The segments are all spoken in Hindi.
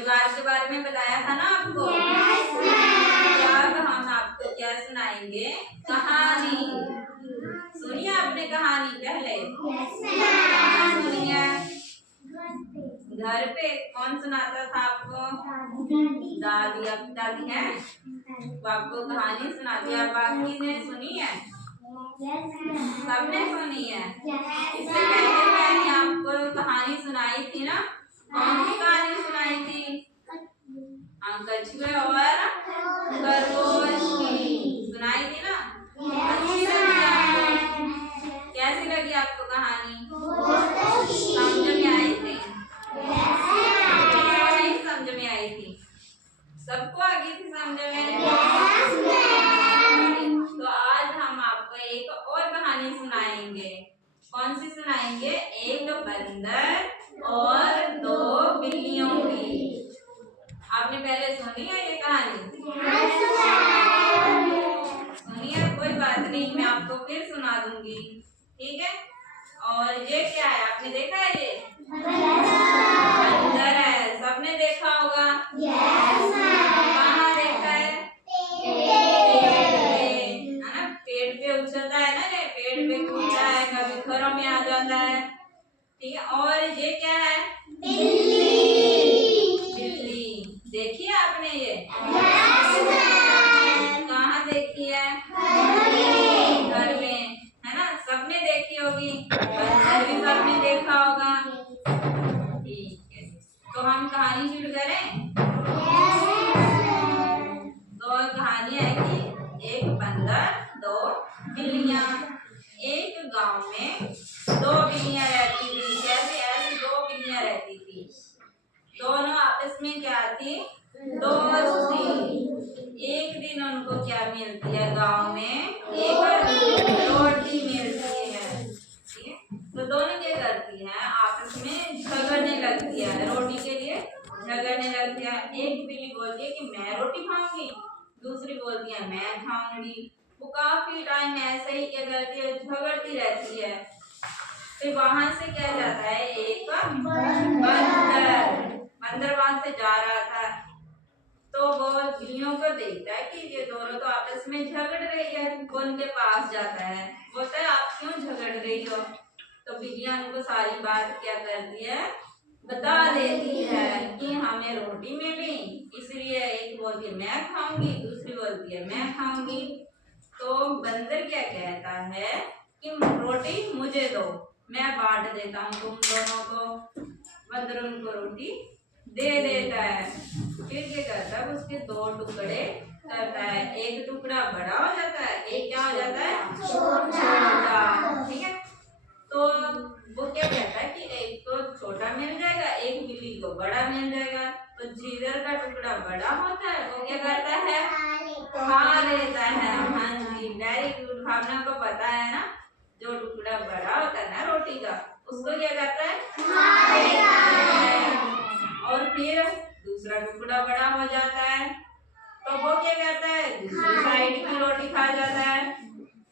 परिवार के बारे में बताया था ना आपको। अब हम आपको क्या सुनाएंगे? कहानी। सुनिए आपने कहानी पहले। सुनी है? घर पे कौन सुनाता था आपको? दादी। आपकी दादी है वो आपको कहानी सुनाती है। बाकी ने सुनी है? सबने सुनी है। इससे पहले मैंने आपको कहानी सुनाई थी ना। कौन सी कहानी सुनाई थी? कछुए और खरगोश की सुनाई थी ना। अच्छी लगी आपको? कैसी लगी आपको कहानी? समझ में आई थी? नहीं समझ में आई थी? सबको आ गई थी समझ में? तो आज हम आपको एक और कहानी सुनाएंगे। कौन सी सुनाएंगे? एक बंदर और दो बिल्लियों की। आपने पहले सुनी है ये कहानी? सुनी है? कोई बात नहीं, मैं आपको फिर सुना दूंगी, ठीक है? और ये क्या है? आपने देखा है? ये बंदर है। सबने देखा होगा। कहाँ देखा है? पेड़ पे उछलता है ना, ये पेड़ पे कूदता है, कभी घरों में आ जाता है, ठीक है? और ये क्या है? बिल्ली। देखी है आपने ये? कहाँ देखी है? घर में, है ना? सबने देखी होगी। बंदर भी सबने देखा होगा, ठीक है? तो हम कहानी शुरू करें। तो कहानी है कि एक बंदर दो बिल्लियां। एक गांव में दो बिल्लियां रहती थी। कैसे? ऐसी दो बिल्लियां रहती थी। दोनों आपस में क्या थी? दोस्त थी। एक दिन उनको क्या मिलती है? गांव में एक रोटी मिलती है, ठीक है? तो दोनों क्या करती हैं? आपस में झगड़ने लगती है, रोटी के लिए झगड़ने लगती है। एक बिल्ली बोलती है कि मैं रोटी खाऊंगी, दूसरी बोलती है मैं खाऊंगी। वो काफी टाइम ऐसे ही क्या करती है? झगड़ती रहती है। फिर वहां से क्या जाता है? एक बंदर वहां से जा रहा था, तो वो बिल्लियों को देखता है कि ये दोनों तो आपस में झगड़ रही है। वो उनके पास जाता है, बोलता है आप क्यों झगड़ रही हो? तो बिल्लियां उनको सारी बात क्या करती है? बता देती है कि हमें रोटी मिली, इसलिए एक बोलती है मैं खाऊंगी, दूसरी बोलती है मैं खाऊंगी। तो बंदर क्या कहता है कि रोटी मुझे दो, मैं बांट देता हूँ तुम दोनों को। बंदर उनको रोटी दे देता है। फिर क्या करता है? उसके दो टुकड़े करता है। एक टुकड़ा बड़ा हो जाता है, एक क्या हो जाता है? छोटा, ठीक है? तो वो क्या कहता है कि एक तो छोटा मिल जाएगा, एक बिल्ली को बड़ा मिल जाएगा। तो जिधर का टुकड़ा बड़ा होता है वो क्या करता है? खा लेता है। हाँ जी, वेरी गुड। भावना को पता है ना, जो टुकड़ा बड़ा होता है ना रोटी का, उसको क्या करता है? खा लेता है। और फिर दूसरा टुकड़ा बड़ा हो जाता है, तो वो क्या करता है? दूसरी साइड की रोटी खा जाता है।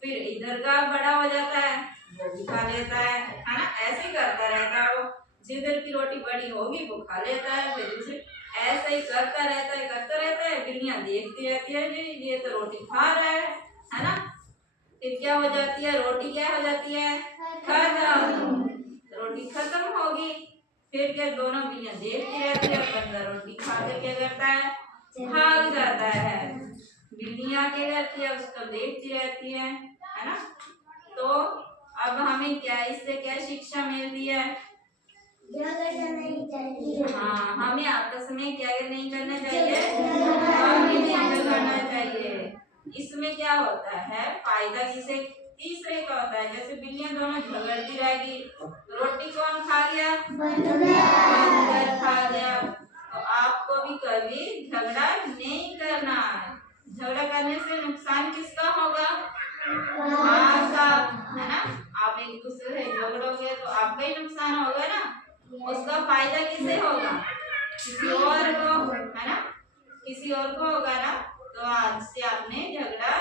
फिर इधर का बड़ा हो जाता है, वो भी खा लेता है ना? ऐसे ही करता रहता है वो। जिधर की रोटी बड़ी होगी वो खा लेता है, फिर दूसरी, ऐसे ही करता रहता है। बिल्लियां देखती रहती है जी ये तो रोटी खा रहा है ना? फिर क्या हो जाती है? रोटी क्या हो जाती है? खत्म। रोटी खत्म होगी। फिर क्या? दोनों बिल्लियां देखती रहती है, बंदर रोटी खा के क्या करता है? भाग जाता है। बिल्लियां क्या करती है? उसको देखती रहती है ना? तो अब हमें क्या, इससे क्या शिक्षा मिलती है? हाँ, हमें आपस में क्या नहीं करना चाहिए? नहीं करना चाहिए। इसमें क्या होता है? फायदा किसे? तीसरे का होता है। जैसे बिल्लियां दोनों झगड़ती रहेगी, रोटी कौन खा गया? बंदर खा गया। तो आपको भी कभी झगड़ा नहीं करना है। झगड़ा करने से नुकसान किसका होगा? आपका, है ना? आप एक दूसरे से झगड़ोगे तो आपका ही नुकसान होगा ना। उसका फायदा किसे होगा? किसी और को, है ना? किसी और को होगा ना। तो आज से आपने झगड़ा